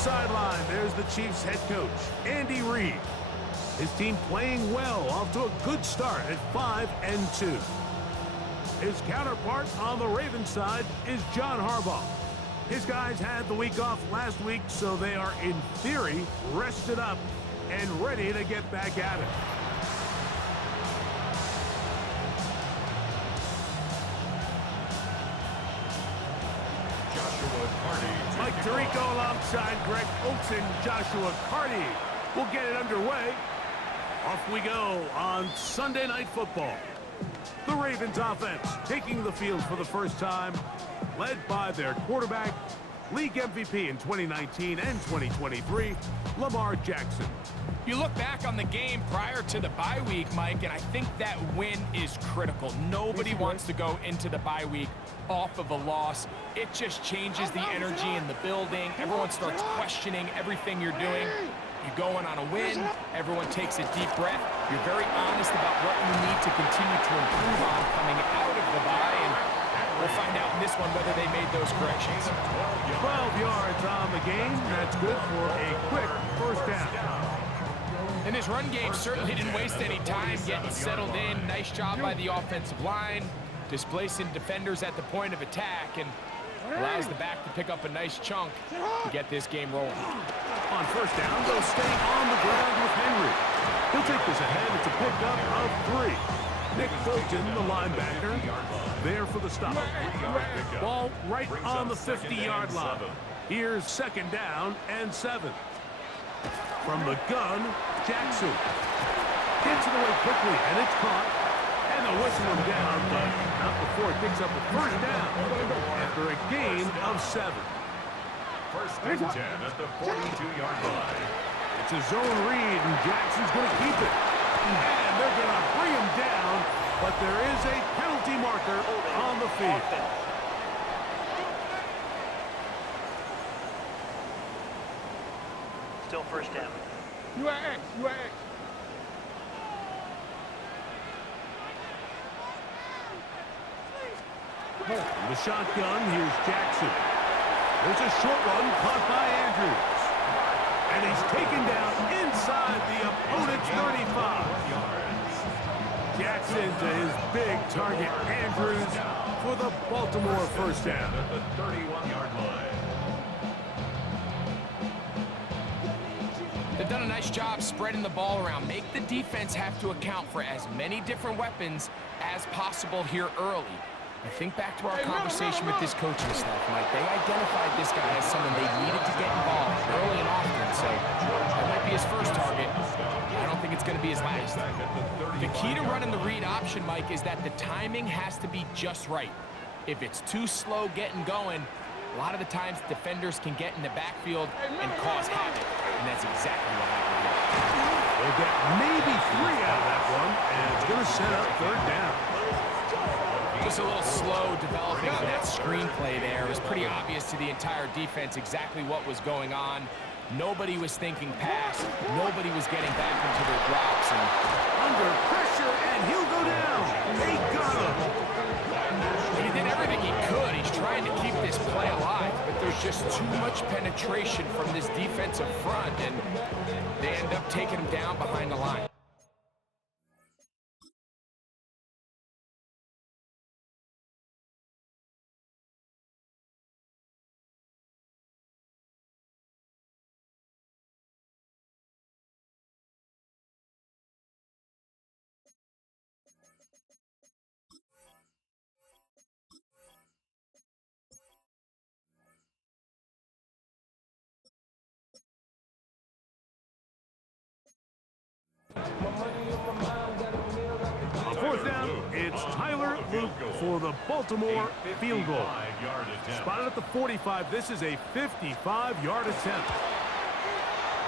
sideline, there's the Chiefs head coach, Andy Reid. His team playing well, off to a good start at 5-2. His counterpart on the Ravens side is John Harbaugh. His guys had the week off last week, so they are, in theory, rested up and ready to get back at it. Mike Tirico alongside Greg Olsen. Joshua Carty will get it underway. Off we go on Sunday Night Football. The Ravens offense taking the field for the first time, led by their quarterback, league MVP in 2019 and 2023, Lamar Jackson. You look back on the game prior to the bye week, Mike, and I think that win is critical. Nobody wants to go into the bye week off of a loss. It just changes the energy in the building. Everyone starts questioning everything you're doing. You go in on a win, everyone takes a deep breath. You're very honest about what you need to continue to improve on coming out of the bye, and we'll find out in this one whether they made those corrections. 12 yards on the game. That's good for a quick first down. And his run game certainly didn't waste any time getting settled in. Nice job by the offensive line, displacing defenders at the point of attack, and allows the back to pick up a nice chunk to get this game rolling. On first down, they'll stay on the ground with Henry. He'll take this ahead. It's a pickup of 3. Nick Bolton, the linebacker, there for the stop. Ball right on the 50-yard line. Here's second down and 7. From the gun, Jackson gets it away quickly, and it's caught. And they'll whistle him down, but not before it picks up the first down after a gain of 7. First and 10 at the 42-yard line. It's a zone read, and Jackson's going to keep it. And they're going to bring him down, but there is a penalty marker on the field. Still first down. You are X. From the shotgun, here's Jackson. There's a short one caught by Andrews. And he's taken down inside the opponent's 35. Jackson to his big target, Andrews, for the Baltimore first down. At the 31-yard line. They've done a nice job spreading the ball around. Make the defense have to account for as many different weapons as possible here early. I think back to our conversation with this coaching staff, Mike. They identified this guy as someone they needed to get involved early and often, so that might be his first target. I don't think it's going to be his last. The key to running the read option, Mike, is that the timing has to be just right. If it's too slow getting going, a lot of the times defenders can get in the backfield and cause havoc, and that's exactly what happened here. They'll get maybe 3 out of that one, and it's going to set up third down. Just a little slow developing on that screenplay there. It was pretty obvious to the entire defense exactly what was going on. Nobody was thinking pass. Nobody was getting back into their drops. And under pressure, and he'll go down. They got him. He did everything he could. He's trying to keep this play alive, but there's just too much penetration from this defensive front, and they end up taking him down behind the line. On fourth down, it's Tyler Luke for the Baltimore field goal. Spotted at the 45. This is a 55-yard attempt.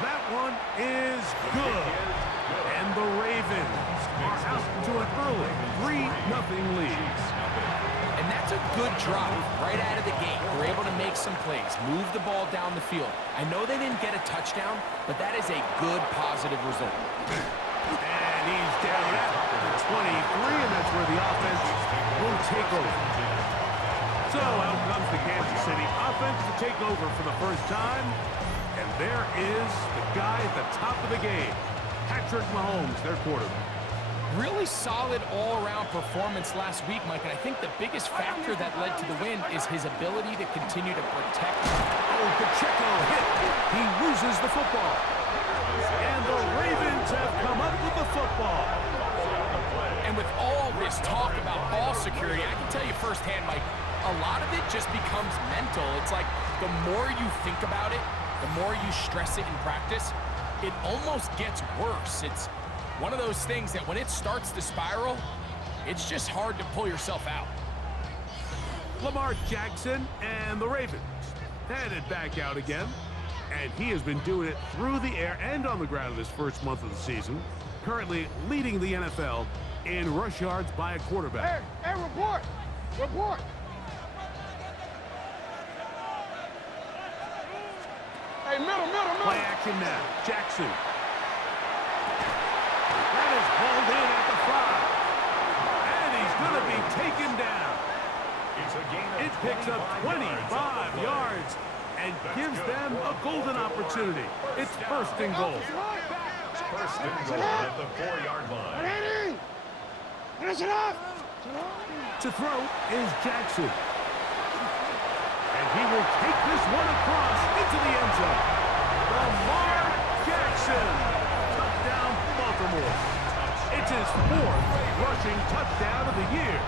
That one is good. And the Ravens are out to an early 3-0 lead. And that's a good drive right out of the gate. They're able to make some plays, move the ball down the field. I know they didn't get a touchdown, but that is a good, positive result. And he's down at the 23, and that's where the offense will take over. So out comes the Kansas City offense to take over for the first time. And there is the guy at the top of the game, Patrick Mahomes, their quarterback. Really solid all-around performance last week, Mike, and I think the biggest factor that led to the win is his ability to continue to protect. Oh, Pacheco hit. He loses the football. And the Ravens have come up with the football. And with all this talk about ball security, I can tell you firsthand, Mike, a lot of it just becomes mental. It's like the more you think about it, the more you stress it in practice, it almost gets worse. It's one of those things that when it starts to spiral, it's just hard to pull yourself out. Lamar Jackson and the Ravens headed back out again. And he has been doing it through the air and on the ground in this first month of the season. Currently leading the NFL in rush yards by a quarterback. Hey, report! Report! Hey, middle. Play action now. Jackson. That is hauled in at the 5. And he's going to be taken down. It's a gain of It picks up 25 yards and gives them a golden opportunity. It's first and goal. First and goal at the 4-yard line. Ready? Finish it up! To throw is Jackson. And he will take this one across into the end zone. Lamar Jackson. Touchdown, Baltimore. It's his 4th rushing touchdown of the year.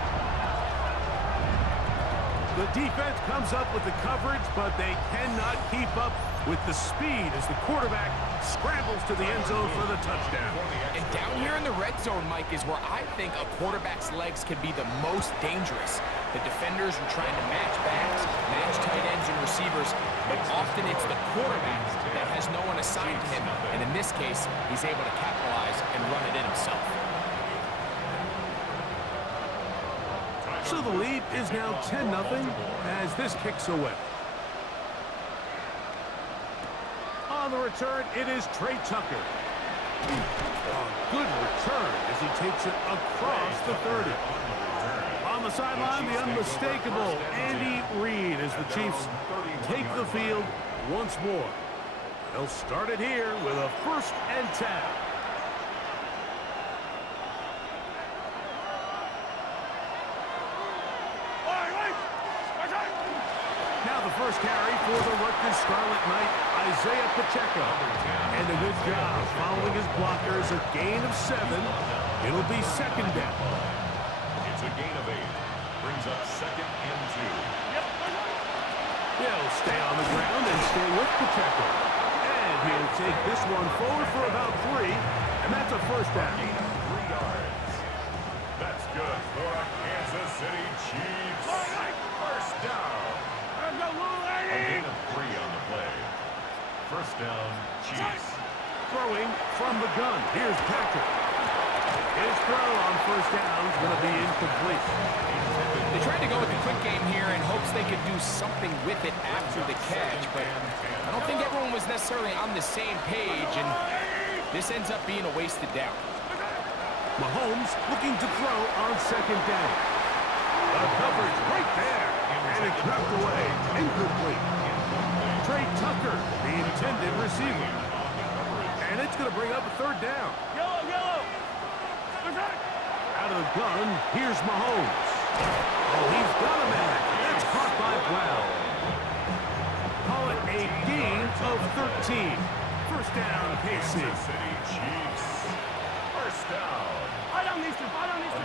The defense comes up with the coverage, but they cannot keep up with the speed as the quarterback scrambles to the end zone for the touchdown. And down here in the red zone, Mike, is where I think a quarterback's legs can be the most dangerous. The defenders are trying to match backs, match tight ends and receivers, but often it's the quarterback that has no one assigned to him, and in this case, he's able to capitalize and run it in himself. So the lead is now 10-0 as this kicks away. On the return, it is Trey Tucker. A good return as he takes it across the 30. On the sideline, the unmistakable Andy Reid as the Chiefs take the field once more. They'll start it here with a 1st and 10. First carry for the Rutgers Scarlet Knight, Isaiah Pacheco. And a good job following his blockers, a gain of 7. It'll be 2nd down. It's a gain of 8. Brings up 2nd and 2. He'll stay on the ground and stay with Pacheco. And he'll take this one forward for about 3. And that's a 1st down. Gain of 3 yards. That's good for a Kansas City Chiefs. 1st down. A gain of 3 on the play. 1st down, Chiefs. Throwing from the gun. Here's Patrick. His throw on 1st down is going to be incomplete. They tried to go with the quick game here in hopes they could do something with it after the catch, but I don't think everyone was necessarily on the same page, and this ends up being a wasted down. Mahomes looking to throw on 2nd down. The coverage right there. And it's knocked away. Incomplete. Trey Tucker, the intended receiver. And it's going to bring up a 3rd down. Yellow! Out of the gun, here's Mahomes. Oh, he's got a man. That's caught by Brown. Call it a gain of 13. 1st down, KC. Kansas City Chiefs. 1st down. A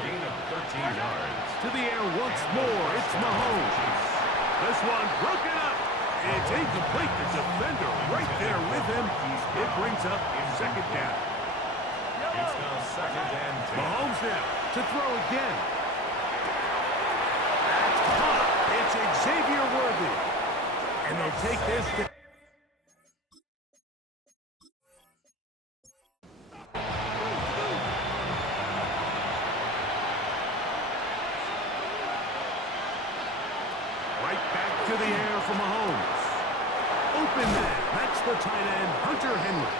gain of 13 yards. To the air once more. It's Mahomes. This one broken up. It's incomplete. The defender right there with him. It brings up 2nd down. It's now 2nd and 10. Mahomes now to throw again. That's caught. It's Xavier Worthy. And they'll take this to... to the air for Mahomes. Open man. That's the tight end, Hunter Henry.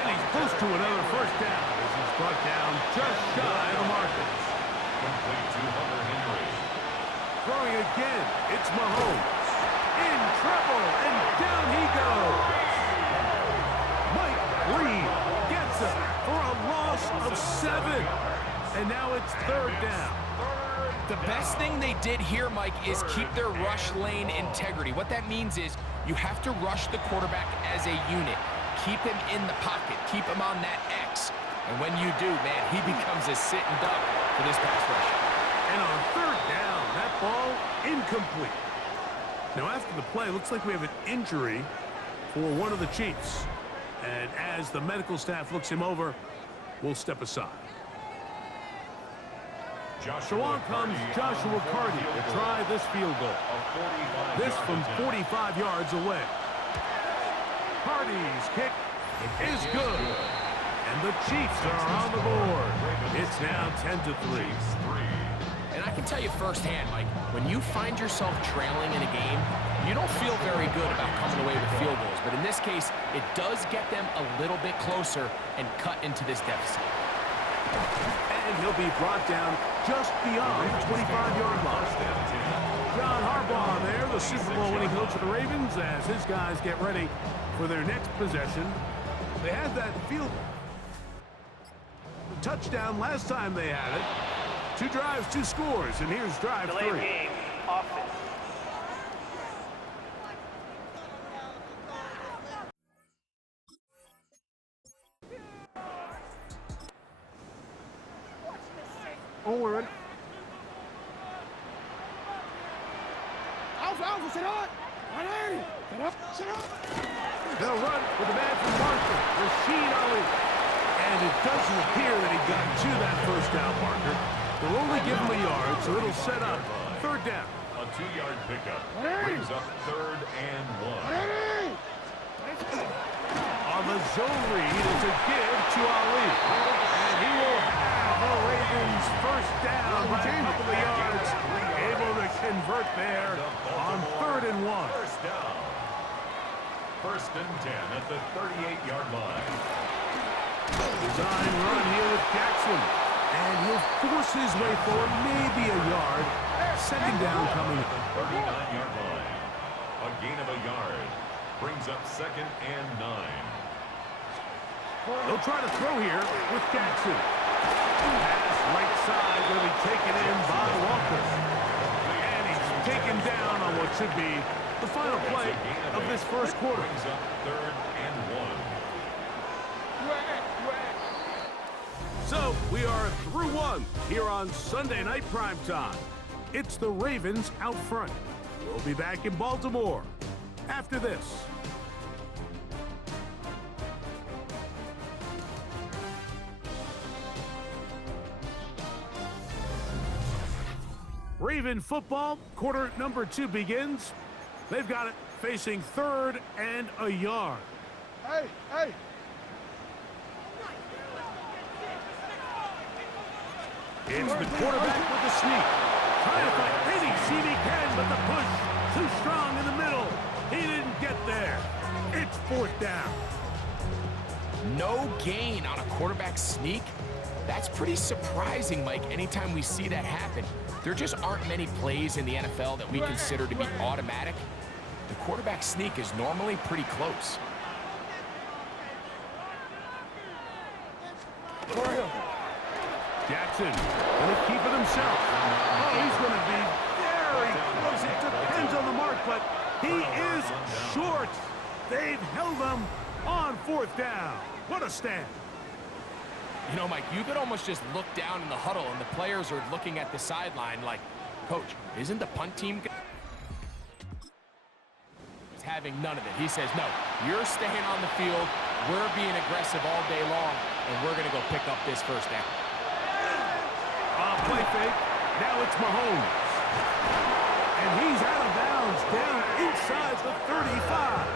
And he's close to another 1st down as he's brought down just shy of the markers. Complete to Hunter Henry. Throwing again. It's Mahomes. In trouble. And down he goes. for a loss of 7. And now it's 3rd down. The best thing they did here, Mike, is keep their rush lane integrity. What that means is you have to rush the quarterback as a unit. Keep him in the pocket. Keep him on that X. And when you do, man, he becomes a sitting duck for this pass rush. And on 3rd down, that ball incomplete. Now after the play, looks like we have an injury for one of the Chiefs. And as the medical staff looks him over, we'll step aside. So on comes Joshua Carty to try this field goal. This from 45 yards away. Carty's kick is good. And the Chiefs are on the board. It's now 10-3. And I can tell you firsthand, Mike, when you find yourself trailing in a game, you don't feel very good about coming away with field goals. But in this case, it does get them a little bit closer and cut into this deficit. And he'll be brought down just beyond the 25-yard line. John Harbaugh there, the Super Bowl winning coach of the Ravens, as his guys get ready for their next possession. They had that field touchdown last time they had it. 2 drives, 2 scores, and here's drive 3. Delayed game, offense. Onward. Alpha, sit up. Sit up, sit up. They'll run with the man from Marshall, Rashid Ali. And it doesn't appear that he got to that first down marker. They'll only give him a yard, so it'll set up 3rd down. A 2-yard pickup brings up 3rd and 1. On the zone read, it's a give to Ali. And he will have the Ravens first down by a couple of yards. Able to convert there on 3rd and 1. First down. 1st and 10 at the 38-yard line. Design run here with Jackson. And he'll force his way forward, maybe a yard. 2nd down coming up. 39-yard line. A gain of a yard brings up 2nd and 9. They'll try to throw here with Jackson. Pass right side will be taken in by Walker. And he's taken down on what should be the final play of this first quarter. Brings up 3rd and 1. So we are through 1 here on Sunday Night Primetime. It's the Ravens out front. We'll be back in Baltimore after this. Raven football, quarter number 2 begins. They've got it facing 3rd and a yard. Hey. It's the quarterback with the sneak. Trying to find any seam he can, but the push too strong in the middle. He didn't get there. It's 4th down. No gain on a quarterback sneak? That's pretty surprising, Mike, anytime we see that happen. There just aren't many plays in the NFL that we consider to be automatic. The quarterback sneak is normally pretty close. Jackson going to keep it himself. Oh, he's going to be very close. It depends on the mark, but he is short. They've held him on 4th down. What a stand. You know, Mike, you could almost just look down in the huddle and the players are looking at the sideline like, Coach, isn't the punt team having none of it? He says, no, you're staying on the field. We're being aggressive all day long, and we're going to go pick up this first down. Play fake. Now it's Mahomes. And he's out of bounds down inside the 35.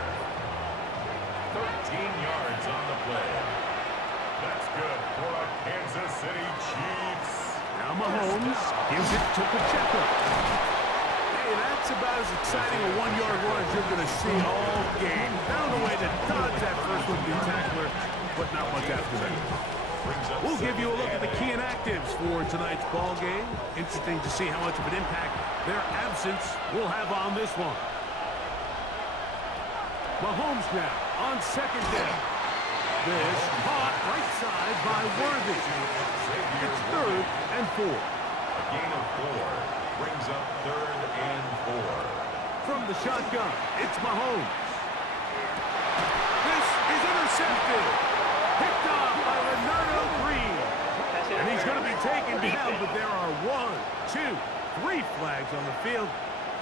13 yards on the play. That's good for a Kansas City Chiefs. Now Mahomes gives it to Pacheco. Hey, that's about as exciting a 1-yard run as you're going to see all game. Found a way to dodge that first would-be tackler, but not much after that. We'll give you a look at the key inactives for tonight's ball game. Interesting to see how much of an impact their absence will have on this one. Mahomes now on 2nd down. this. Caught right side by Worthy. It's 3rd and 4. A gain of 4 brings up 3rd and 4. From the shotgun, it's Mahomes. This is intercepted. Picked off by Leonardo Green. And he's going to be taken down, but there are 1, 2, 3 flags on the field.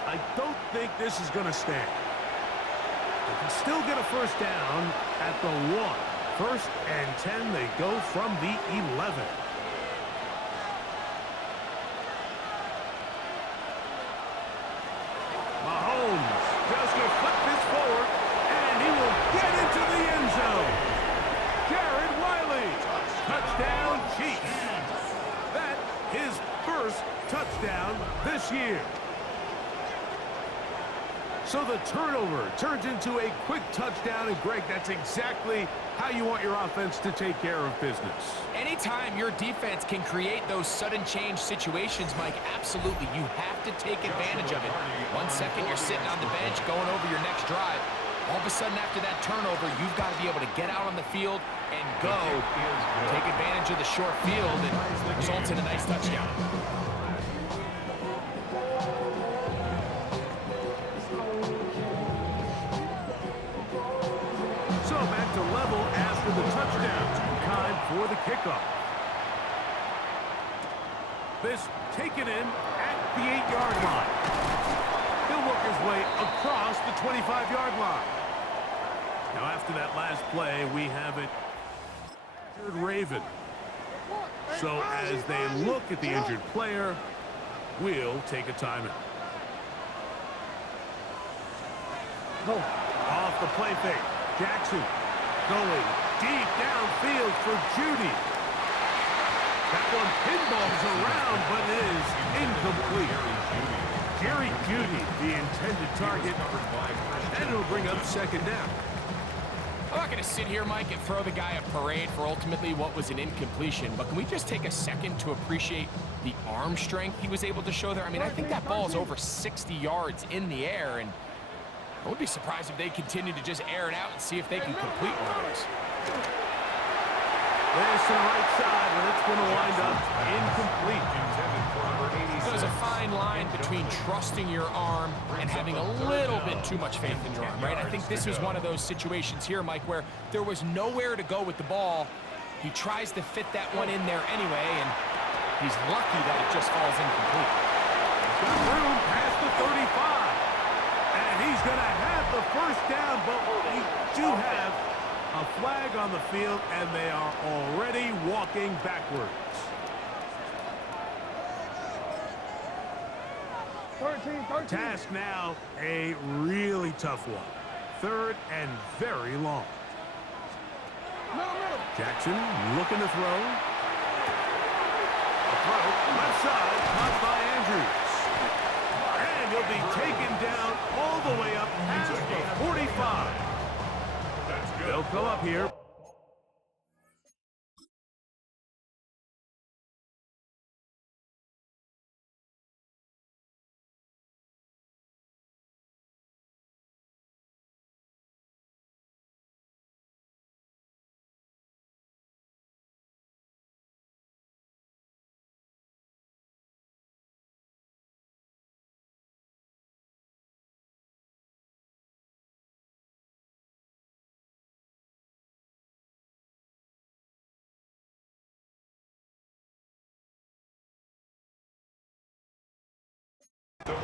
I don't think this is going to stand. They can still get a first down at the 1. 1st and 10, they go from the 11. Mahomes just going to flip this forward, and he will get into the end zone. Jared Wiley, touchdown Chiefs. That his first touchdown this year. So the turnover turns into a quick touchdown, and Greg, that's exactly how you want your offense to take care of business. Anytime your defense can create those sudden change situations, Mike, absolutely, you have to take advantage of it. 1 second, you're sitting on the bench going over your next drive. All of a sudden, after that turnover, you've got to be able to get out on the field and go. Take advantage of the short field, and results in a nice touchdown. So back to level after the touchdown. Time for the kickoff. This taken in at the 8-yard line. He'll work his way across the 25-yard line. Now after that last play, we have it injured Raven. So as they look at the injured player, we'll take a timeout. Off the play fake. Jackson going deep downfield for Judy. That one pinballs around, but it is incomplete. Jerry Judy, the intended target, and it'll bring up 2nd down. I'm not going to sit here, Mike, and throw the guy a parade for ultimately what was an incompletion, but can we just take a second to appreciate the arm strength he was able to show there? I mean, I think that ball is over 60 yards in the air, and I would be surprised if they continue to just air it out and see if they can complete one of those. This to the right side, but it's going to wind up incomplete. There's a fine line between trusting your arm and having a little bit too much faith in your arm, right? I think this is one of those situations here, Mike, where there was nowhere to go with the ball. He tries to fit that one in there anyway, and he's lucky that it just falls incomplete. Got room past the 35. And he's going to have the first down, but we do have a flag on the field, and they are already walking backwards. 13. Task now a really tough one. 3rd and very long. Jackson looking to throw. A throw, left side, caught by Andrews. And he'll be taken down all the way up past the 45. They'll come up here.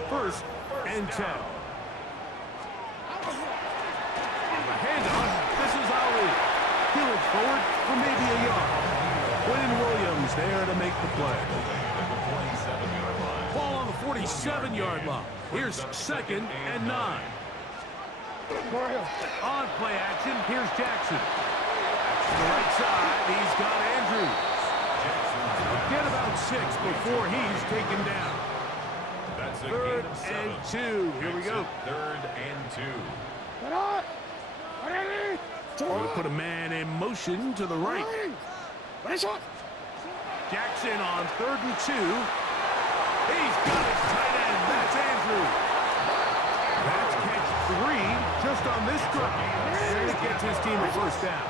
First and 10. On the handoff, this is Ali. He looks forward for maybe a yard. Quinn Williams there to make the play. Ball on the 47-yard line. Here's 2nd and 9. On play action, here's Jackson. To the right side, he's got Andrews. Get about 6 before he's taken down. 3rd and 2. Here we go. 3rd and 2. We'll put a man in motion to the right. Jackson on 3rd and 2. He's got his tight end. That's Andrews. That's catch 3 just on this drive. And it gets his team a first down.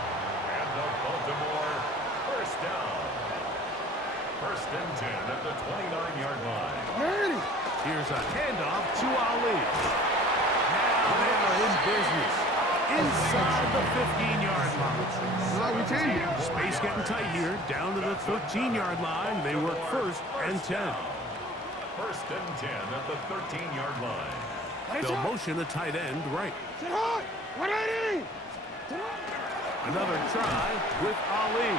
And the Baltimore. First down. First and 10 at the 29-yard line. Here's a handoff to Ali. Now they are in business. Inside the 15-yard line. Space getting tight here. Down to the 13-yard line. They work first and 10. First and 10 at the 13-yard line. They'll motion a tight end right. Another try with Ali.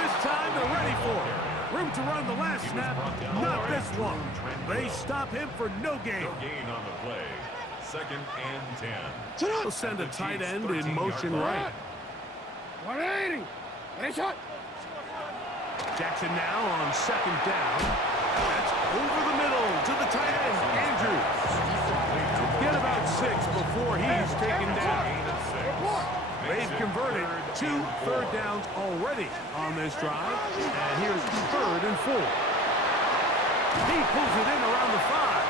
This time they're ready for it. Room to run the last snap, not this one. They stop him for no gain. No gain on the play. Second and 10. They'll send a tight end in motion right. 180. Jackson now on second down. That's over the middle to the tight end, Andrews. Get about 6 before he's taken down. They've converted 2 third downs already on this drive. And here's third and 4. He pulls it in around the 5.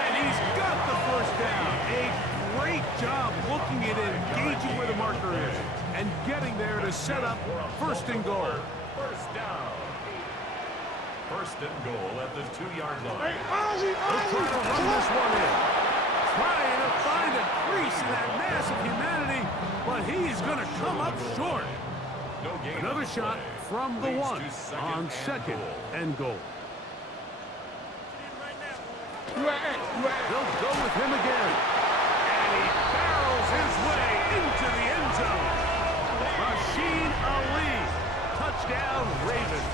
And he's got the first down. A great job looking at it, engaging where the marker is, and getting there to set up first and goal. First down. First and goal at the 2-yard line. They'll try to run this one in. Trying to find a crease in that mass of humanity, but he's going to come up short. No gain. Another shot from the 1 on second and goal. They'll go with him again. And he barrels his way into the end zone. Rasheen Ali. Touchdown, Ravens.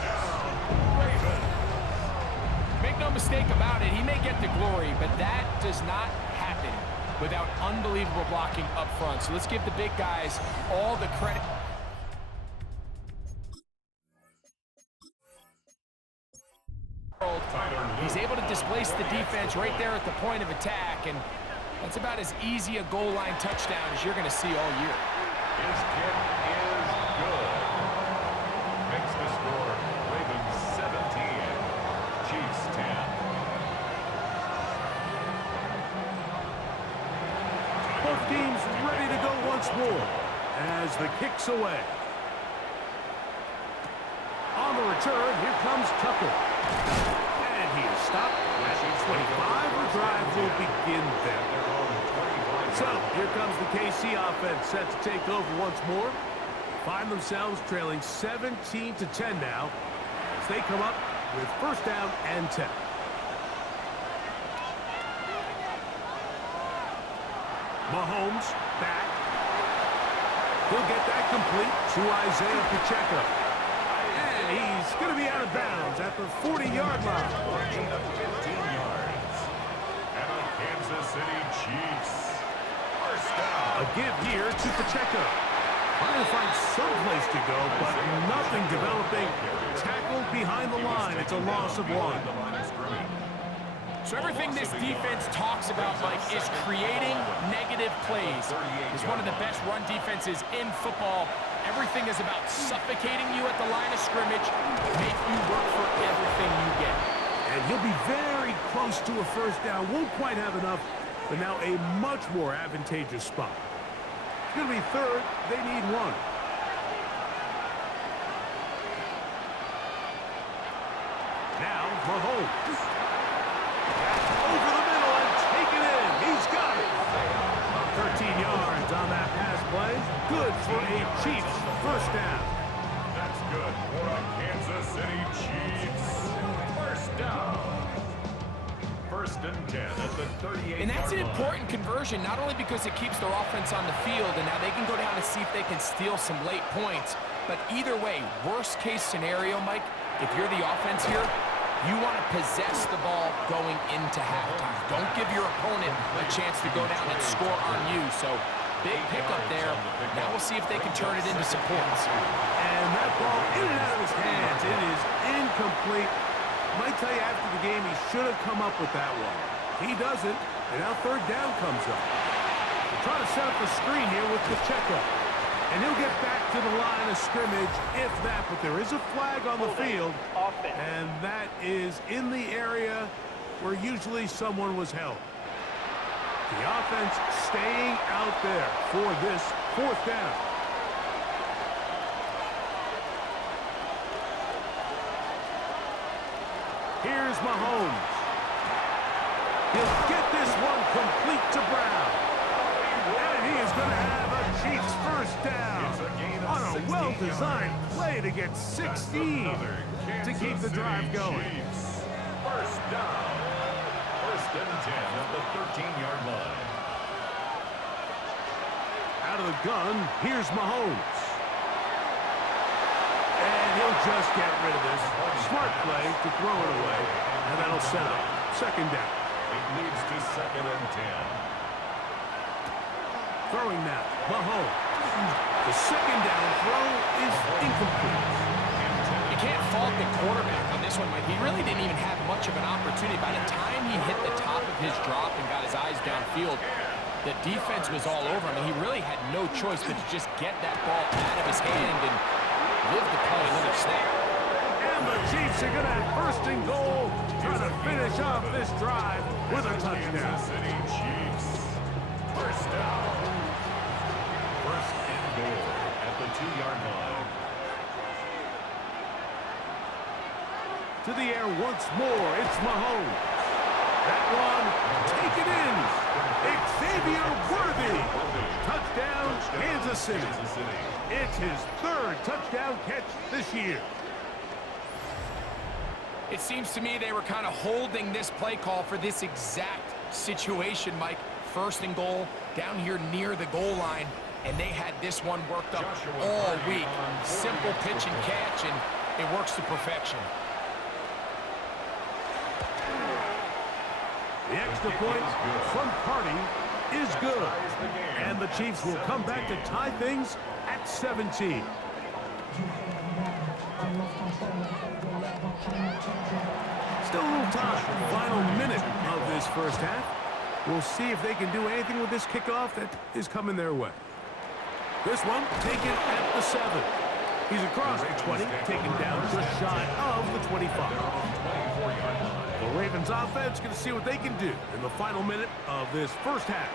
Make no mistake about it, he may get the glory, but that does not happen without unbelievable blocking up front. So let's give the big guys all the credit. He's able to displace the defense right there at the point of attack, and that's about as easy a goal line touchdown as you're going to see all year. His kick is good. Makes the score Ravens 17, Chiefs 10. Both teams ready to go once more as the kick's away. On the return, here comes Tucker. And he is stopped at 25. The drive will begin there. So, here comes the KC offense set to take over once more. Find themselves trailing 17-10 now as they come up with first down and 10. Mahomes back. He'll get that complete to Isaiah Pacheco. And he's going to be out of bounds at the 40-yard line. Gain of 15 yards. And the Kansas City Chiefs. First down. A give here to Pacheco. Trying to find some place to go, but nothing developing. Tackled behind the line. It's a loss of 1. So everything this defense talks about, Mike, is creating negative plays. It's one of the best run defenses in football. Everything is about suffocating you at the line of scrimmage, make you work for everything you get. And he'll be very close to a first down. Won't quite have enough, but now a much more advantageous spot. It's going to be third. They need 1. Now, Mahomes. Over the middle and take it in. He's got it. 13 yards on that pass play. Good for a Chiefs first down. That's good for a Kansas City Chiefs. First down. First and 10 at the 38. And that's an important conversion, not only because it keeps their offense on the field, and now they can go down and see if they can steal some late points. But either way, worst case scenario, Mike, if you're the offense here, you want to possess the ball going into halftime. Don't give your opponent a chance to go down and score on you. So big pickup there. Now we'll see if they can turn it into some points. And that ball in and out of his hands. It is incomplete. Might tell you after the game he should have come up with that one. He doesn't, and now third down comes up. They're trying to set up the screen here with Pacheco. And he'll get back to the line of scrimmage, if that, but there is a flag on the field, and that is in the area where usually someone was held. The offense staying out there for this fourth down. Mahomes. He'll get this one complete to Brown. And he is going to have a Chiefs first down on a well-designed play to get 16 to keep the drive going. First down. First and 10 at the 13-yard line. Out of the gun, here's Mahomes. And he'll just get rid of this. Smart play to throw it away. And that'll set up second down. It leads to second and 10. Throwing now, Mahomes. The second down throw is incomplete. You can't fault the quarterback on this one, Mike. He really didn't even have much of an opportunity. By the time he hit the top of his drop and got his eyes downfield, the defense was all over him. He really had no choice but to just get that ball out of his hand and live to play another snap. And the Chiefs are going to have first and goal, trying to finish off this drive with a touchdown. Kansas City Chiefs. First down. First and goal at the 2-yard line. To the air once more, it's Mahomes. That one, taken in. Xavier Worthy. Touchdown, Kansas City. It's his third touchdown catch this year. It seems to me they were kind of holding this play call for this exact situation, Mike. First and goal, down here near the goal line, and they had this one worked up all week. Simple pitch and catch, and it works to perfection. The extra point from Party is good. And the Chiefs will come back to tie things at 17. Still a little time. Final minute of this first half. We'll see if they can do anything with this kickoff that is coming their way. This one taken at the 7. He's across the 20, taken down just shy of the 25. The Ravens offense going to see what they can do in the final minute of this first half.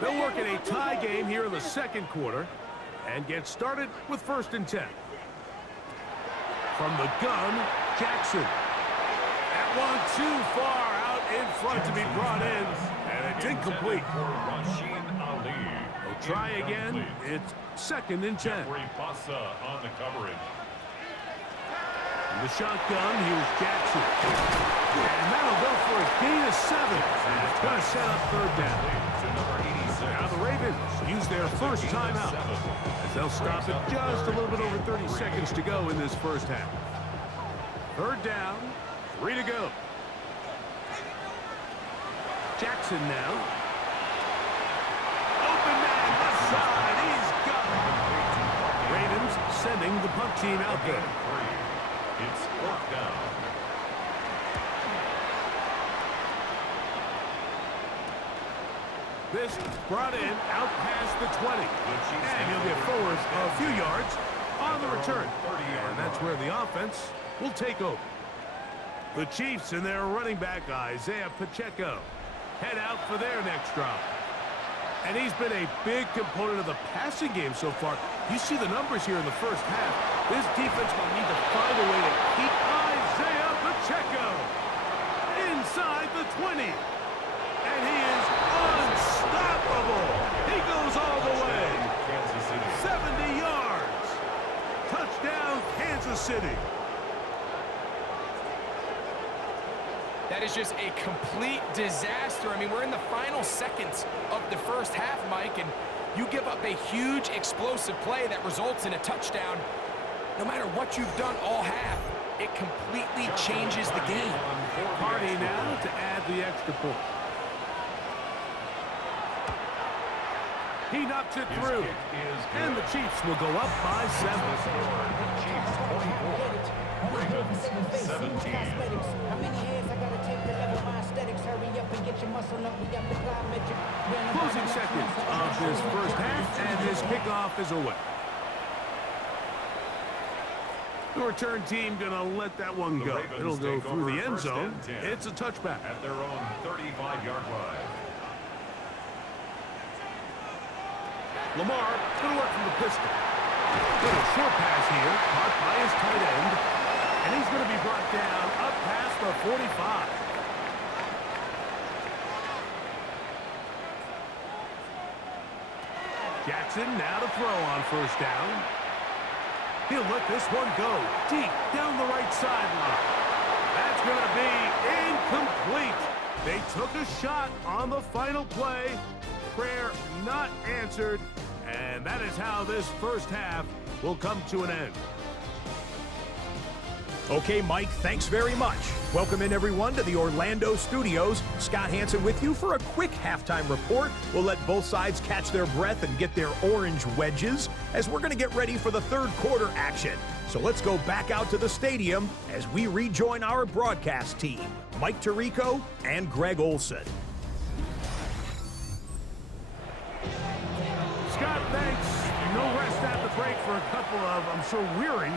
They'll work in a tie game here in the second quarter and get started with first and 10. From the gun, Jackson. That one too far out in front to be brought in, and it's incomplete. They'll try again. It's second and 10. On the coverage. In the shotgun, here's Jackson. And that'll go for a gain of 7. And it's going to set up third down. Now the Ravens use their first timeout as they'll stop it just a little bit over 30 seconds to go in this first half. Third down, 3 to go. Jackson now. Open man, left side, he's got it. Ravens sending the punt team out there. It's fourth down. This brought in out past the 20. And he'll get forward a few yards on the return. And that's where the offense will take over. The Chiefs and their running back, Isaiah Pacheco, head out for their next drop. And he's been a big component of the passing game so far. You see the numbers here in the first half. This defense will need to find a way to keep Isaiah Pacheco inside the 20. And he is unstoppable. He goes all the way. 70 yards. Touchdown, Kansas City. That is just a complete disaster. I mean, we're in the final seconds of the first half, Mike, and you give up a huge explosive play that results in a touchdown. No matter what you've done all half, it completely changes the game. Party now to add the extra point. He knocks it through, and the Chiefs will go up by 7. Chiefs 24, Ravens 17. Closing seconds of this first half, and his kickoff is away. The return team gonna let that one go. It'll go through the end zone. It's a touchback. At their own 35-yard line. Lamar gonna work from the pistol. Little short pass here, caught by his tight end, and he's gonna be brought down up past the 45. Jackson now to throw on first down. He'll let this one go deep down the right sideline. That's going to be incomplete. They took a shot on the final play. Prayer not answered. And that is how this first half will come to an end. Okay, Mike, thanks very much. Welcome in, everyone, to the Orlando studios. Scott Hansen with you for a quick halftime report. We'll let both sides catch their breath and get their orange wedges as we're going to get ready for the third quarter action. So let's go back out to the stadium as we rejoin our broadcast team, Mike Tirico and Greg Olson. Scott, thanks. No rest at the break for a couple of, I'm sure, weary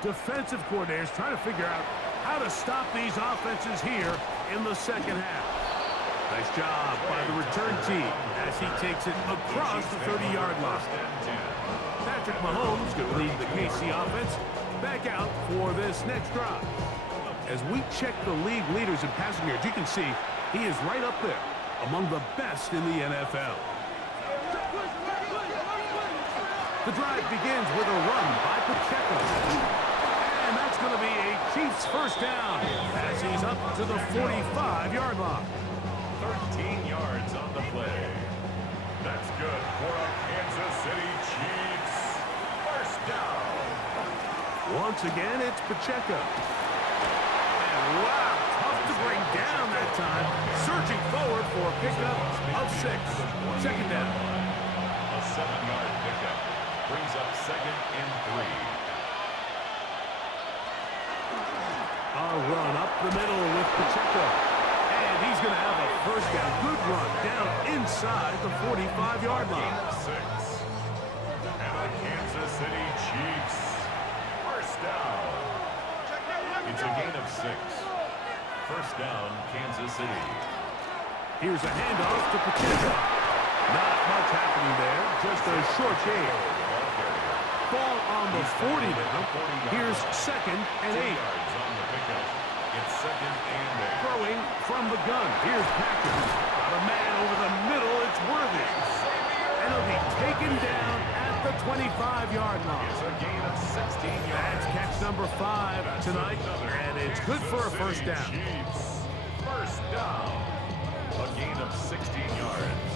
defensive coordinators trying to figure out how to stop these offenses here in the second half. Nice job by the return team as he takes it across the 30-yard line. Patrick Mahomes going to lead the KC offense back out for this next drive. As we check the league leaders in passing yards, you can see he is right up there among the best in the NFL. The drive begins with a run by Pacheco. And that's going to be a Chiefs first down as he's up to the 45-yard line. 13 yards on the play. That's good for a Kansas City Chiefs. First down. Once again, it's Pacheco. And wow, tough to bring down that time. Searching forward for a pickup of 6. Second down. A 7-yard pickup brings up 2nd and 3. A run up the middle with Pacheco. And he's going to have a first down. Good run down inside the 45-yard line. 6. And the Kansas City Chiefs. First down. It's a gain of 6. First down, Kansas City. Here's a handoff to Pacheco. Not much happening there. Just a short gain. Ball on the 40 now. Here's 2nd and 8. It's 2nd and 8. Throwing from the gun. Here's Patrick. Got a man over the middle. It's Worthy. And he'll be taken down at the 25-yard line. It's a gain of 16 yards. That's catch number 5 tonight. And it's good for a first down. Chiefs. First down. A gain of 16 yards.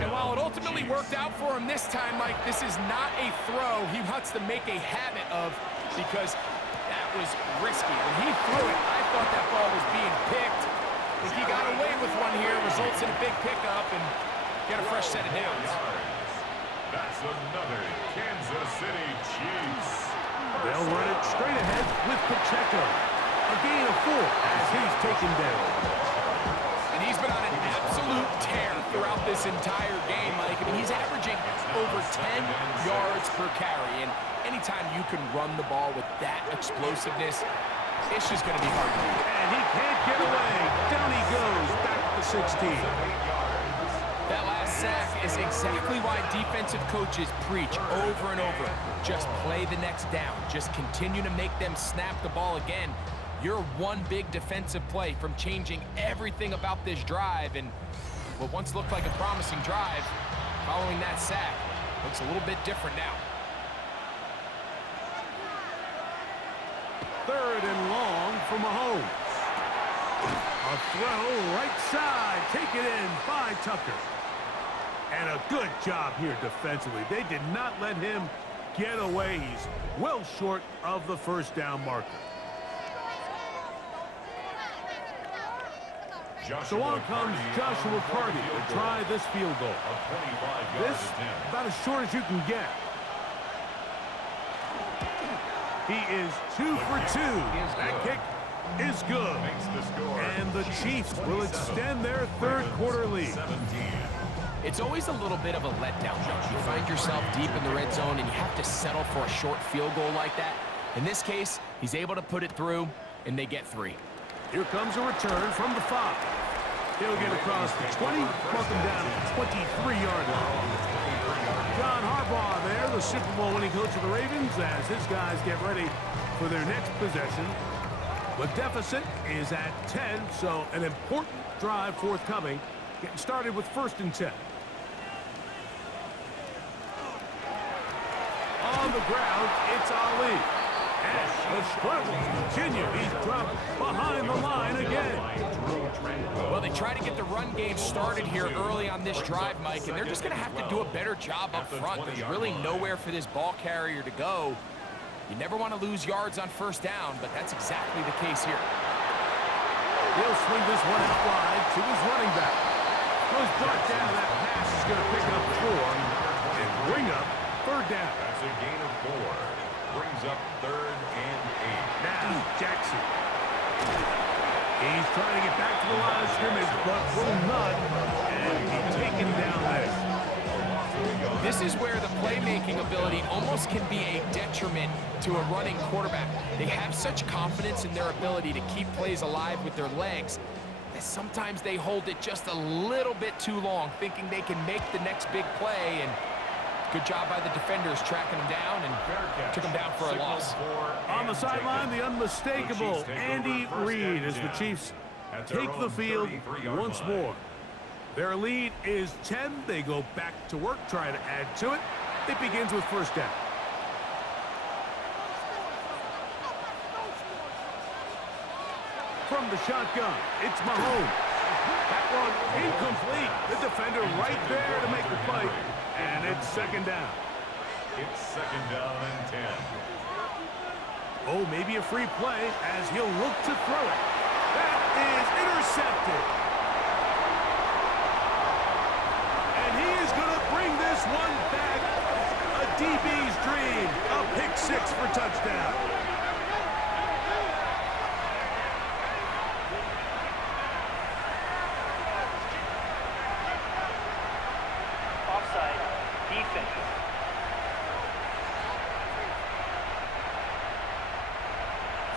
And while it ultimately worked out for him this time, Mike, this is not a throw he wants to make a habit of because that was risky. When he threw it, I thought that ball was being picked. I think he got away with one here, results in a big pickup and get a fresh set of downs. That's another Kansas City Chiefs. They'll run it straight ahead with Pacheco. A gain of 4 as he's taken down. And he's been on an absolute tear throughout this entire game, Mike. I mean, he's averaging over 10 yards per carry. And anytime you can run the ball with that explosiveness, it's just going to be hard to beat. And he can't get away. Down he goes, back to 16. That last sack is exactly why defensive coaches preach over and over. Just play the next down. Just continue to make them snap the ball again. You're one big defensive play from changing everything about this drive. And what once looked like a promising drive, following that sack, looks a little bit different now. 3rd and long for Mahomes. A throw right side, taken in by Tucker. And a good job here defensively. They did not let him get away. He's well short of the first down marker. So on comes Joshua Carty to try this field goal. This about as short as you can get. He is 2 for 2. That kick is good. And the Chiefs will extend their third quarter lead. It's always a little bit of a letdown, Josh. You find yourself deep in the red zone and you have to settle for a short field goal like that. In this case, he's able to put it through and they get 3. Here comes a return from the 5. He'll get across the 20, mark him down at the 23-yard line. John Harbaugh there, the Super Bowl winning coach of the Ravens, as his guys get ready for their next possession. The deficit is at 10, so an important drive forthcoming. Getting started with 1st and 10. On the ground, it's Ali. And the struggles continue. He's dropped behind the line again. Well, they try to get the run game started here early on this drive, Mike, and they're just going to have to do a better job up front. There's really nowhere for this ball carrier to go. You never want to lose yards on 1st down, but that's exactly the case here. He'll swing this one out wide to his running back. Goes brought down. That pass is going to pick up 4 and bring up 3rd down. That's a gain of 4. Brings up 3rd and 8. Now Jackson. He's trying to get back to the line of scrimmage, but will not. And he's taken down there. This is where the playmaking ability almost can be a detriment to a running quarterback. They have such confidence in their ability to keep plays alive with their legs that sometimes they hold it just a little bit too long, thinking they can make the next big play. And good job by the defenders tracking him down and took him down for a loss. On the sideline, the unmistakable Andy Reid as the Chiefs take the field once more. Their lead is 10. They go back to work, try to add to it. It begins with 1st down. From the shotgun, it's Mahomes. That one incomplete. The defender right there to make the play. And it's 2nd down. It's 2nd down and 10. Oh, maybe a free play as he'll look to throw it. That is intercepted. And he is going to bring this one back. A DB's dream. A pick 6 for touchdown. Offside, defense.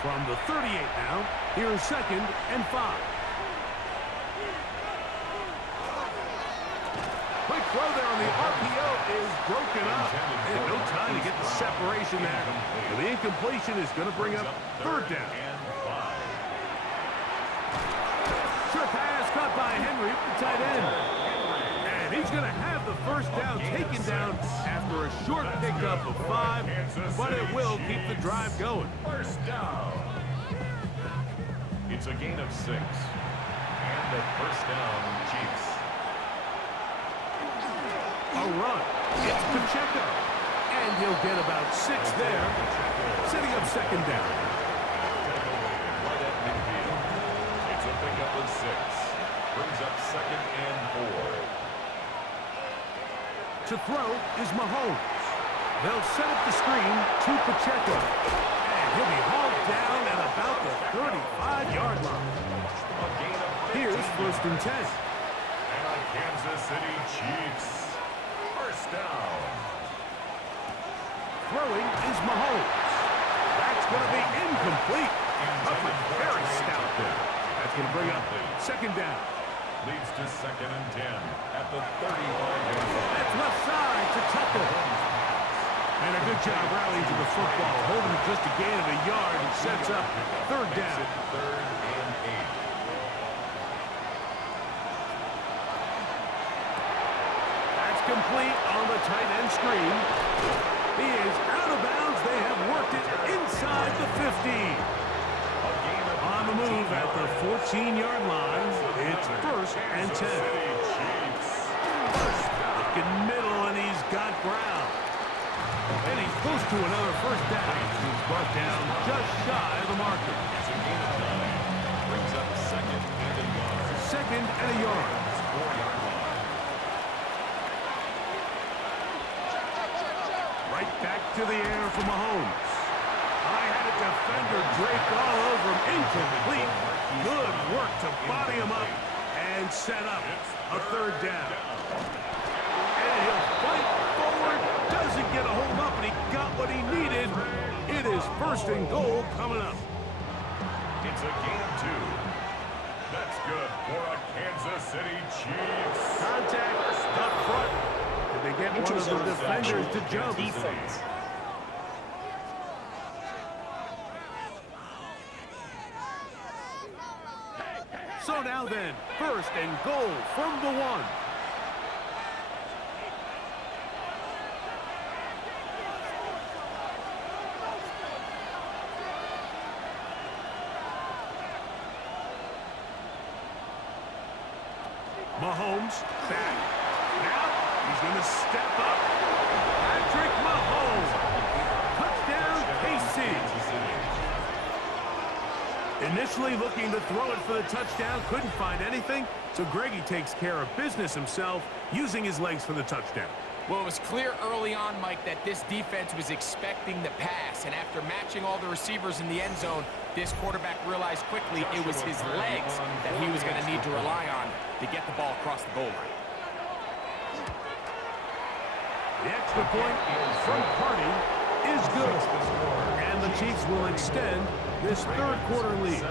From the 38 now, here's 2nd and 5. Quick throw there on the RPO is broken up. And no time to get the separation there. And the incompletion is going to bring up 3rd down. Sure pass caught by Henry, the tight end. And he's going to have the 1st down taken down after a short pickup of 5, but it will keep the drive going. 1st down. It's a gain of 6. And the 1st down, Chiefs. A run. It's Pacheco. And he'll get about 6 there, setting up 2nd down. Right at midfield. It's a pickup of 6. Brings up 2nd and 4. To throw is Mahomes. They'll set up the screen to Pacheco. And he'll be hauled down at about the 35-yard line. Here's 1st and 10. And the Kansas City Chiefs. 1st down. Throwing is Mahomes. That's going to be incomplete. Very stout there. That's going to bring up 2nd down. Leads to 2nd and 10 at the 35-yard line. That's left side to Tucker. And a good job rallying to the football. Holding just a gain of a yard and sets up 3rd down. 3rd and 8. That's complete on the tight end screen. He is out of bounds. They have worked it inside the 50. On the move at the 14-yard line. It's 1st and 10. Looking middle, and he's got Brown. And he's close to another 1st down. He's brought down just shy of the marker. It's a gain of 9. Brings up 2nd and a yard. 2nd and a yard. 4-yard line. Right back to the air for Mahomes. I had a defender draped all over him. Incomplete. Good work to body him up and set up a 3rd down. And he'll fight forward. Doesn't get a hold up, and he got what he needed. It is 1st and goal coming up. It's a gain of 2. That's good for a Kansas City Chiefs. Contact up front. Did they get one of the defenders to jump? again. First and goal from the 1. Mahomes back. Now he's going to step up. Patrick Mahomes. Touchdown, KC. Initially looking to throw it for the touchdown, couldn't find anything, so Greggy takes care of business himself, using his legs for the touchdown. Well, it was clear early on, Mike, that this defense was expecting the pass, and after matching all the receivers in the end zone, this quarterback realized quickly it was his legs that he was going to need to rely on to get the ball across the goal line. The extra point from Party is good, and the Chiefs will extend this third quarter lead.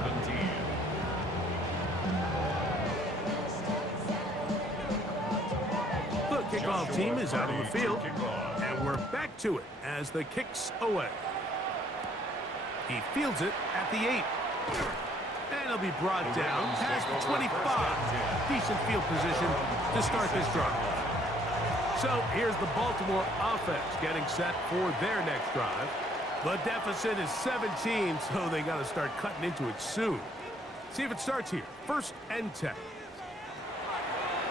The kickoff team is out on the field, and we're back to it as the kick's away. He fields it at the 8. And he'll be brought down past the 25. Decent field position to start this drive. So here's the Baltimore offense getting set for their next drive. The deficit is 17, so they got to start cutting into it soon. See if it starts here. First and 10.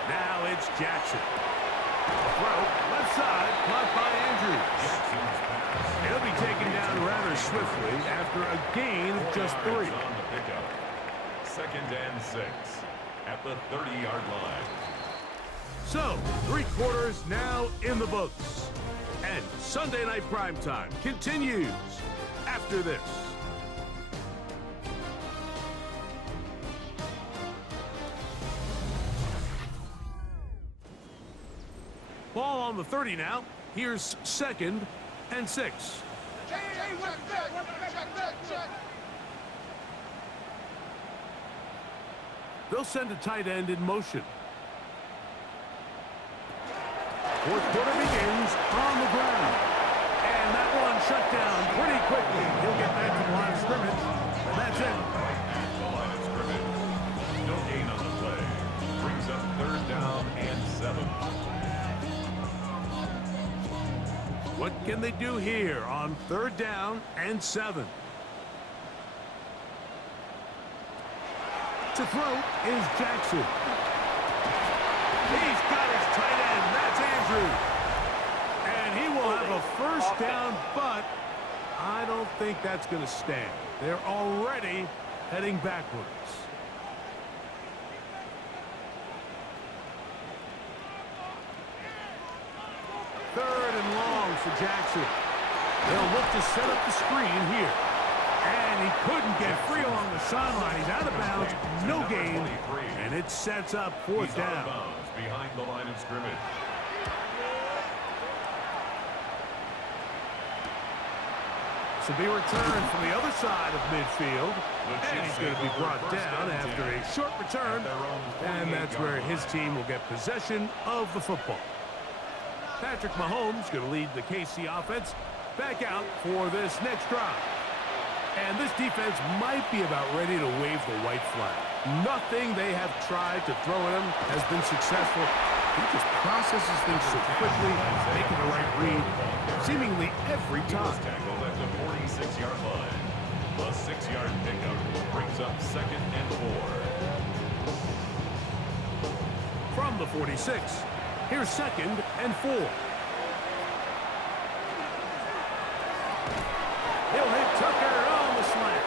Now it's Jackson. Throw, left side, caught by Andrews. He'll be taken down rather swiftly after a gain of just 3. Second and 6 at the 30-yard line. So, 3 quarters now in the books. And Sunday Night Primetime continues after this. Ball on the 30 now. Here's second and 6. They'll send a tight end in motion. Fourth quarter begins on the ground. And that one shut down pretty quickly. He'll get back to the line of scrimmage. And that's it. The line of scrimmage. No gain on the play. Brings up third down and 7. What can they do here on third down and 7? To throw is Jackson. He's got his tight end. That's Andrews. And he will have a first down, but I don't think that's going to stand. They're already heading backwards. Third and long for Jackson. They'll look to set up the screen here. And he couldn't get free along the sideline. He's out of bounds, no gain, and it sets up fourth down. Out of bounds behind the line of scrimmage. This will be returned from the other side of midfield, and he's going to be brought down after a short return, and that's where his team will get possession of the football. Patrick Mahomes going to lead the KC offense back out for this next drive. And this defense might be about ready to wave the white flag. Nothing they have tried to throw at him has been successful. He just processes things so quickly, making the right read, seemingly every time. Tackled at the 46-yard line. A 6-yard pickup brings up second and 4. From the 46, here's second and 4. He'll hit Tucker on the slant.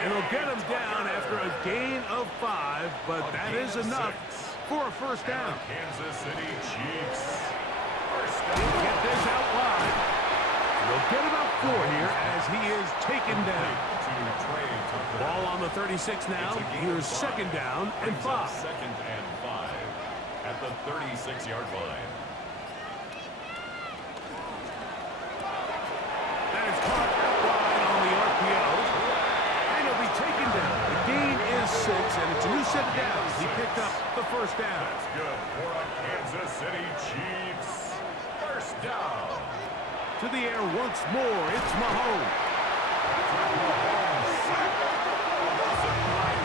And he'll get him down after a gain of 5, but that is enough for a first down. Kansas City Chiefs. First down. He'll get this out wide. And he'll get about 4 here as he is taken down. Ball on the 36 now. Here's second down and 5. Second and 5 at the 36-yard line. That is caught out wide on the RPO. And he'll be taken down. The gain is 6, and it's a new set of downs. He picked up the first down. That's good for a Kansas City Chiefs. First down. To the air once more. It's Mahomes.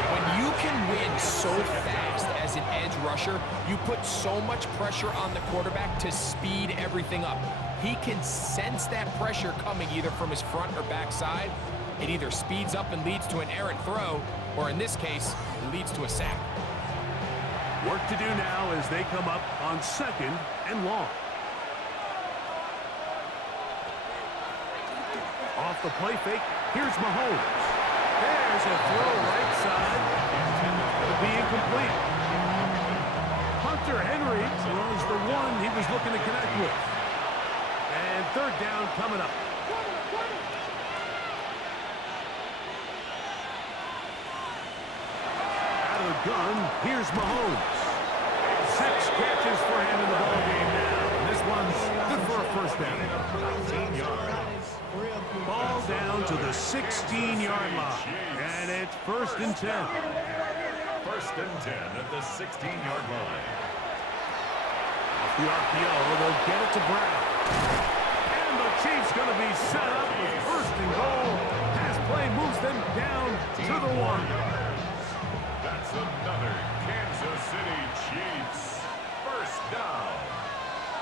When you can win so fast as an edge rusher. You put so much pressure on the quarterback to speed everything up. He can sense that pressure coming either from his front or back side. It either speeds up and leads to an errant throw, or in this case, it leads to a sack. Work to do now as they come up on 2nd and long. Off the play fake, here's Mahomes. There's a throw right side. It'll be incomplete. Hunter Henry was the one he was looking to connect with. And 3rd down coming up. Out of the gun, here's Mahomes. 6 catches for him in the ballgame now. And this one's good for a 1st down. 19 yards. Ball down to the 16-yard line. And it's 1st and 10. 1st and 10 at the 16-yard line. Off the RPO, they'll get it to Brown. And the Chiefs going to be set up with 1st and goal. Pass play moves them down to the 1. That's another Kansas City Chiefs 1st down.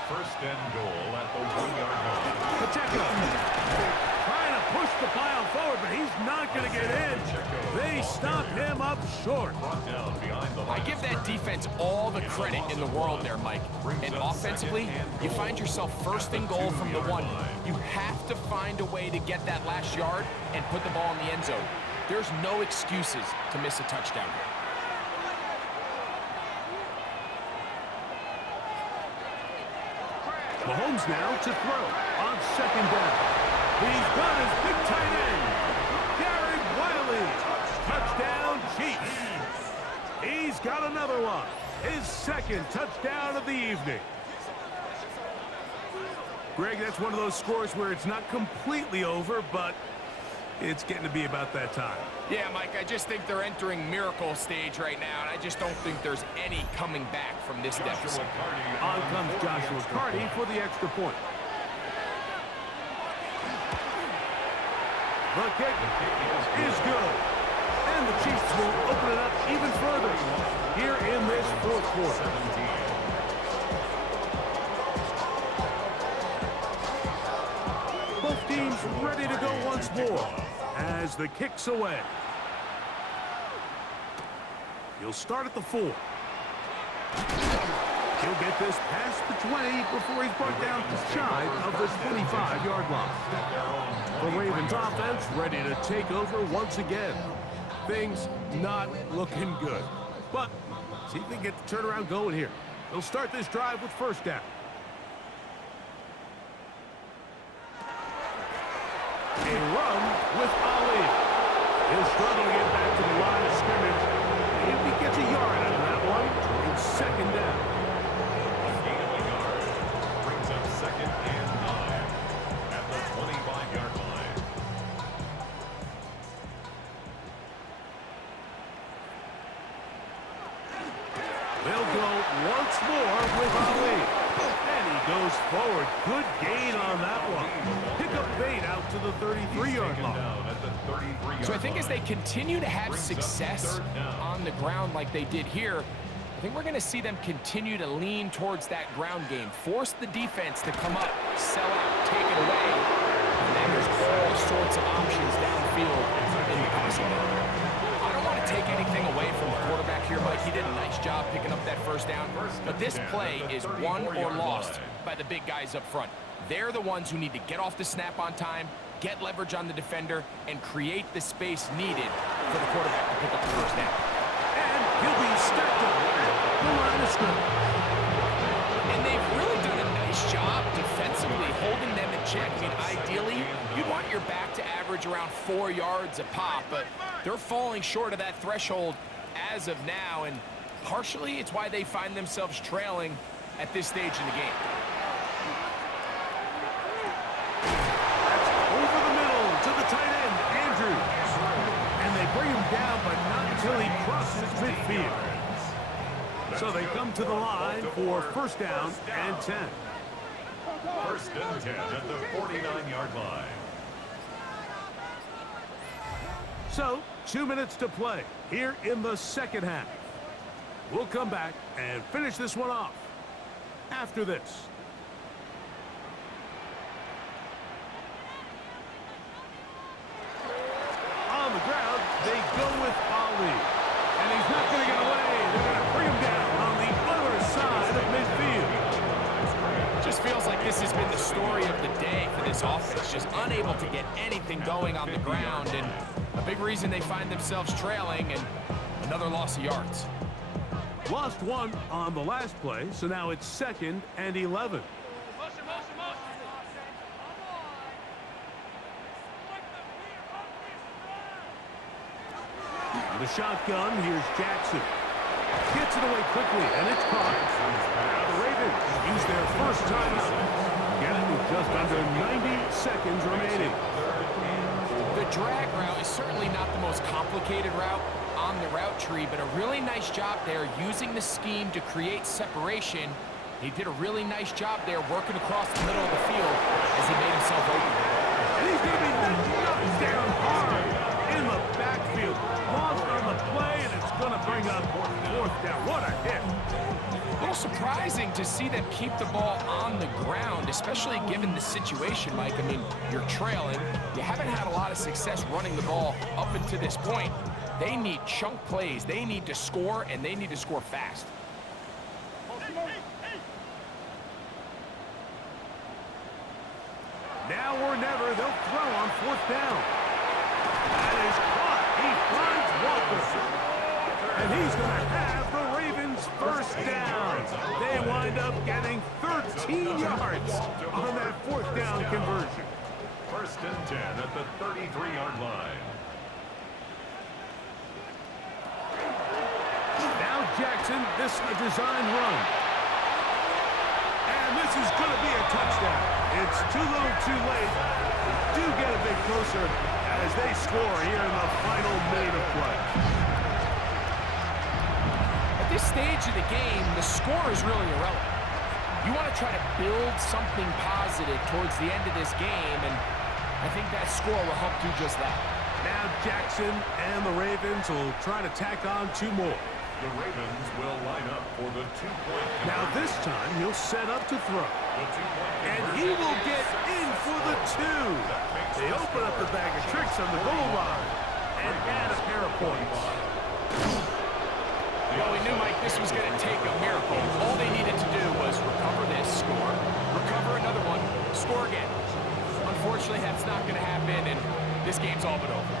1st and goal at the 1-yard line. Pacheco trying to push the pile forward, but he's not going to get in. They stop him up short. I give that defense all the credit in the world there, Mike. And offensively, you find yourself 1st and goal from the 1. You have to find a way to get that last yard and put the ball in the end zone. There's no excuses to miss a touchdown here. Mahomes now to throw on 2nd down. He's got his big tight end, Garrett Wiley. Touchdown, Chiefs. He's got another one. His 2nd touchdown of the evening. Greg, that's one of those scores where it's not completely over, but it's getting to be about that time. Yeah, Mike, I just think they're entering miracle stage right now, and I just don't think there's any coming back from this deficit. On comes Joshua Carty for the extra point. The kick is good. And the Chiefs will open it up even further here in this 4th quarter. Both teams ready to go once more as the kick's away. He'll start at the 4. He'll get this past the 20 before he's brought down shy of the 25-yard line. The Ravens offense ready to take over once again. Things not looking good. But see if they can get the turnaround going here. They'll start this drive with 1st down. A run with Ali. He'll struggle to get back to the line of scrimmage. If he gets a yard out of that one, it's 2nd down. A gain of a yard brings up 2nd and 9 at the 25-yard line. They'll go once more with Ali. And he goes forward. Good gain on that one. Pick up 8 out to the 33-yard line. So I think as they continue to have success on the ground like they did here, I think we're going to see them continue to lean towards that ground game, force the defense to come up, sell out, take it away, and then there's all sorts of options downfield in the passing game. I don't want to take anything away from the quarterback here, Mike. He did a nice job picking up that 1st down, but this play is won or lost by the big guys up front. They're the ones who need to get off the snap on time, get leverage on the defender, and create the space needed for the quarterback to pick up the 1st down. And he'll be stepped up at the line of scrimmage. And they've really done a nice job defensively holding them in check. I mean, ideally, you'd want your back to average around 4 yards a pop, but they're falling short of that threshold as of now, and partially it's why they find themselves trailing at this stage in the game. Over the middle to the tight end, Andrews. And they bring him down, but not until he crosses midfield. So they come to the line for 1st down and 10. 1st and 10 at the 49-yard line. So 2 minutes to play here in the second half. We'll come back and finish this one off after this. On the ground, they go with Ali. And he's not going to get away. They're going to bring him down on the other side of midfield. Just feels like this has been the story of the day for this offense. Just unable to get anything going on the ground. And a big reason they find themselves trailing and another loss of yards. Lost one on the last play, so now it's 2nd and 11. The shotgun, here's Jackson. Gets it away quickly, and it's caught. Now the Ravens use their first timeout. Get it with just under 90 seconds remaining. The drag route is certainly not the most complicated route on the route tree, but a really nice job there using the scheme to create separation. He did a really nice job there working across the middle of the field as he made himself open. And he's going to be knocked down hard in the backfield. Lost on the play, and it's going to bring up 4th down. What a hit. A little surprising to see them keep the ball on the ground, especially given the situation, Mike. I mean, you're trailing. You haven't had a lot of success running the ball up until this point. They need chunk plays. They need to score, and they need to score fast. Now or never, they'll throw on 4th down. That is caught. He finds Walker. And he's going to have the Ravens first down. They wind up getting 13 yards on that 4th down conversion. 1st and 10 at the 33-yard line. Now Jackson, this is a designed run. And this is going to be a touchdown. It's too little too late. Do get a bit closer as they score here in the final minute of play. At this stage of the game, the score is really irrelevant. You want to try to build something positive towards the end of this game, and I think that score will help do just that. Now Jackson and the Ravens will try to tack on 2 more. The Ravens will line up for the 2-point conversion. Now this time he'll set up to throw. And he will get in for the 2. They open up the bag of tricks on the goal line and add a pair of points. Well, we knew, Mike, this was going to take a miracle. All they needed to do was recover this, score, recover another one, score again. Unfortunately, that's not going to happen, and this game's all but over.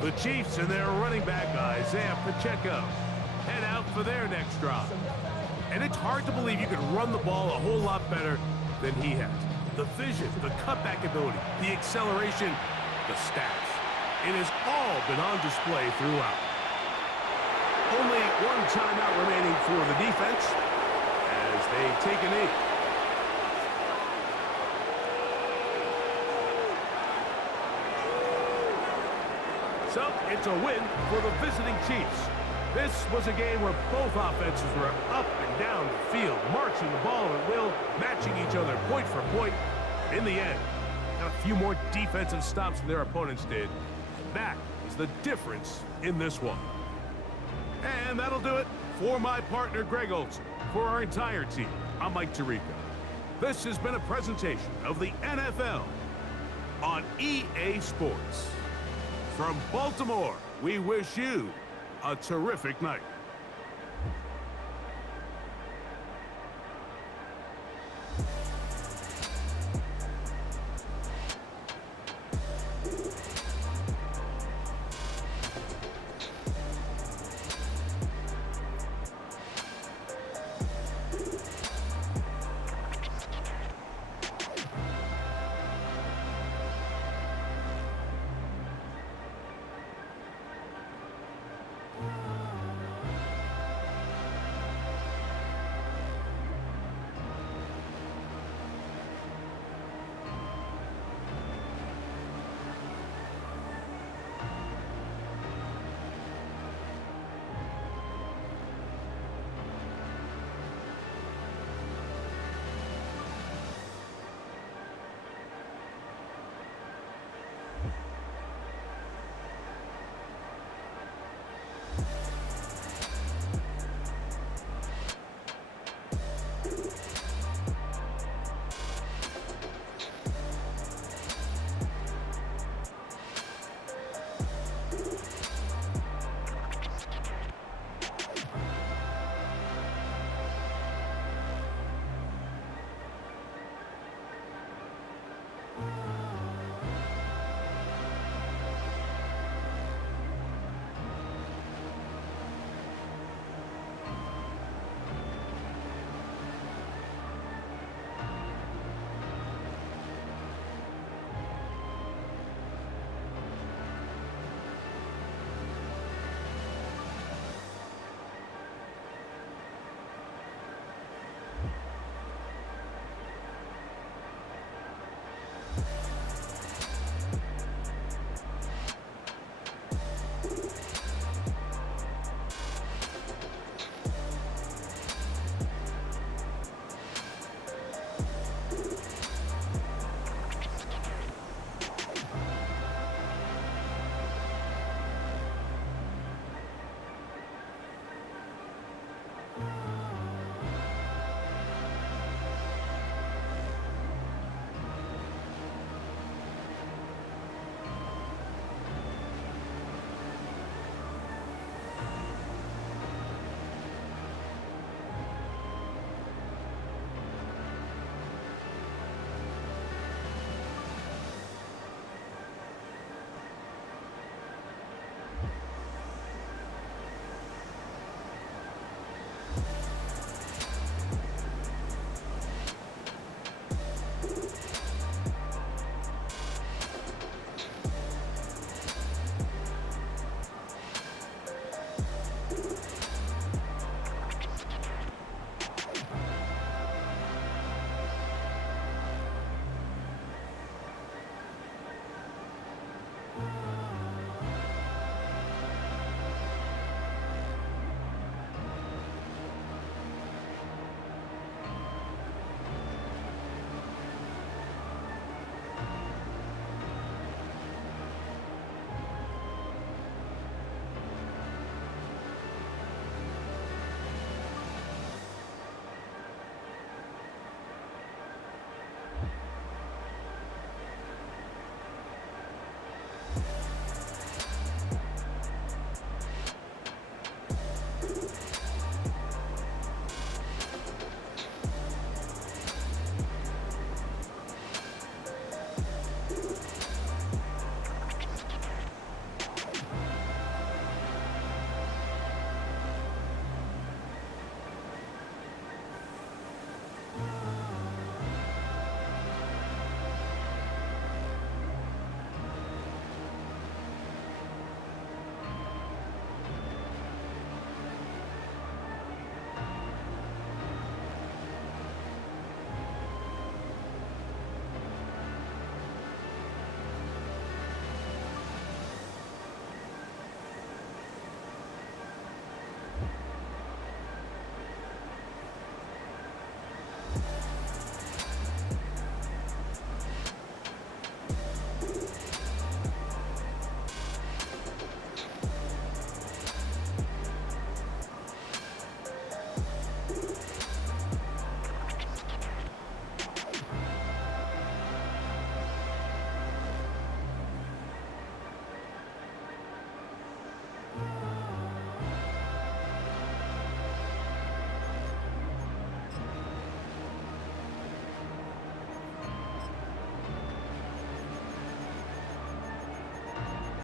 The Chiefs and their running back, Isaiah Pacheco, head out for their next drive. And it's hard to believe you could run the ball a whole lot better than he has. The vision, the cutback ability, the acceleration, the stats. It has all been on display throughout. Only 1 timeout remaining for the defense as they take a knee. So, it's a win for the visiting Chiefs. This was a game where both offenses were up and down the field, marching the ball at will, matching each other point for point. In the end, got a few more defensive stops than their opponents did. That is the difference in this one. And that'll do it for my partner, Greg Olson. For our entire team, I'm Mike Tirico. This has been a presentation of the NFL on EA Sports. From Baltimore, we wish you a terrific night.